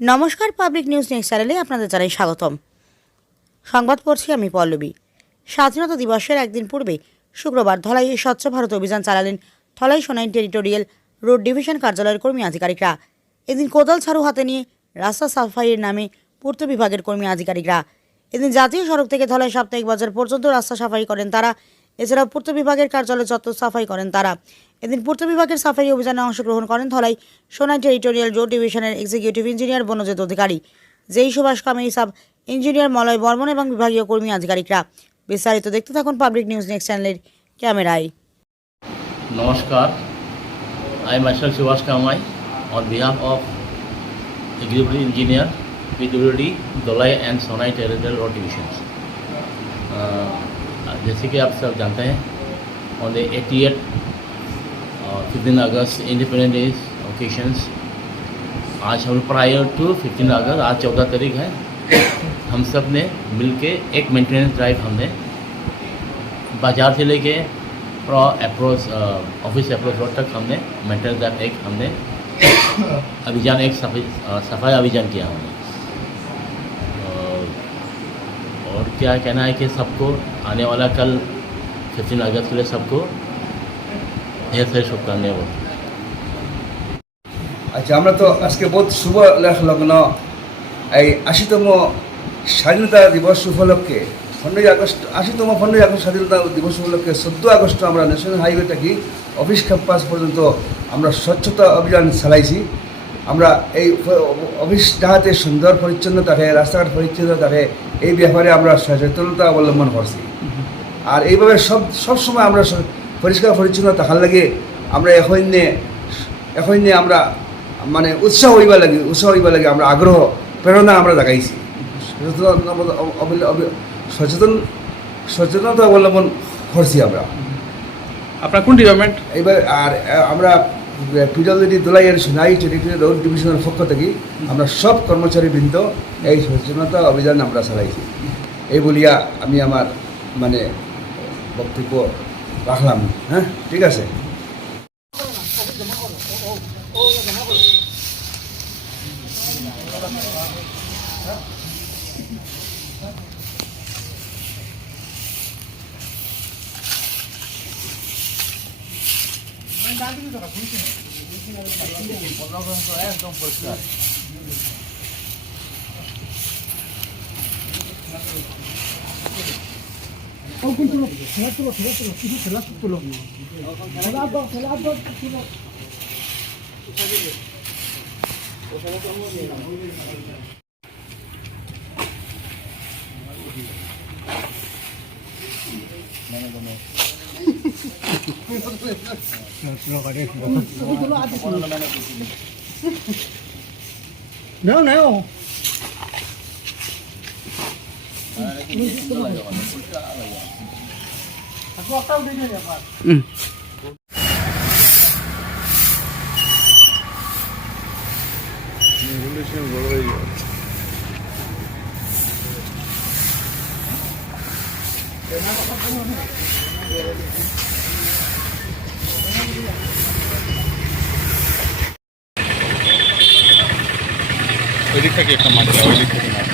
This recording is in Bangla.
নমস্কার, পাবলিক নিউজ নেক্সট চ্যানেলে আপনাদের জানাই স্বাগতম। সংবাদ পড়ছি আমি পল্লবী। স্বাধীনতা দিবসের একদিন পূর্বে শুক্রবার ধলাইয়ে স্বচ্ছ ভারত অভিযান চালালেন ধলাই সোনাইন টেরিটোরিয়াল রোড ডিভিশন কার্যালয়ের কর্মী আধিকারিকরা। এদিন কোদাল ছাড়ু হাতে নিয়ে রাস্তা সাফাইয়ের নামে পূর্ত বিভাগের কর্মী আধিকারিকরা এদিন জাতীয় সড়ক থেকে ধলাই সাপ্তাহিক বাজার পর্যন্ত রাস্তা সাফাই করেন তারা। এছাড়াও পূর্ত বিভাগের কার্যালয় চত্বর সাফাই করেন তারা। এদিন পূর্ত বিভাগের সাফাই অভিযানে অংশগ্রহণ করেন ধলাই সোনাইন টেরিটোরিয়াল রোড ডিভিশনের এক্সিকিউটিভ ইঞ্জিনিয়ার বনজিৎ অধিকারী, যেই সুভাষ কামিনী সাব ইঞ্জিনিয়ার মলয় বর্মন এবং বিভাগীয় কর্মী আধিকারিকরা। বিস্তারিত দেখতে থাকুন পাবলিক নিউজ নেক্সট চ্যানেলের ক্যামেরায়। Namaskar, I myself Subhash Kamai on behalf of Executive Engineer PWD Dholai and Sonai Territorial Road Divisions. जैसे कि आप सब जानते हैं on the 80th 15 August independence day occasions आज हम प्रायर टू 15 अगस्त आज 14 तारीख है, हम सब ने मिलके एक मेंटेनेंस ड्राइव हमने बाजार से लेके अप्रोच ऑफिस अप्रोच रोड तक हमने मेंटेनेंस ड्राइव एक हमने अभियान एक सफाई अभियान किया हमने। और क्या कहना है कि सबको आने वाला कल 15 अगस्त के लिए सबको ढेर सारी शुभकामनाएं बोलते हैं। আচ্ছা, আমরা তো আজকে বহুত শুভ লগ্ন এই 80তম স্বাধীনতা দিবস উপলক্ষে 15 আগস্ট 80তম 15 আগস্ট স্বাধীনতা দিবস উপলক্ষে 14 আগস্ট আমরা ন্যাশনাল হাইওয়ে থেকে অফিস ক্যাম্পাস পর্যন্ত আমরা স্বচ্ছতা অভিযান চালাইছি। আমরা এই অফিস যাহাতে সুন্দর পরিচ্ছন্ন থাকে, রাস্তাঘাট পরিচ্ছন্ন থাকে, এই ব্যাপারে আমরা সচেতনতা অবলম্বন করছি। আর এইভাবে সবসময় আমরা পরিষ্কার পরিচ্ছন্ন থাকার লাগে আমরা এখন আমরা মানে উৎসাহ হইবা লাগে আমরা আগ্রহ প্রেরণা আমরা দেখাইছি। সচেতনতা অবলম্বন করছি আমরা। আপনার কোন ডিপার্টমেন্ট? এইবার আর আমরা পিডব্লিউডি দোলাইয়ের সোনাই টেরিটোরিয়াল রোড ডিভিশনের পক্ষ থেকে আমরা সব কর্মচারীবৃন্দ এই সচেতনতা অভিযান আমরা চালাইছি। এই বলিয়া আমি আমার মানে বক্তব্য রাখলাম। হ্যাঁ, ঠিক আছে। একদম পরিষ্কার। No. ওই দিক থেকে একটা মাছ, ওই দিক থেকে মাছ।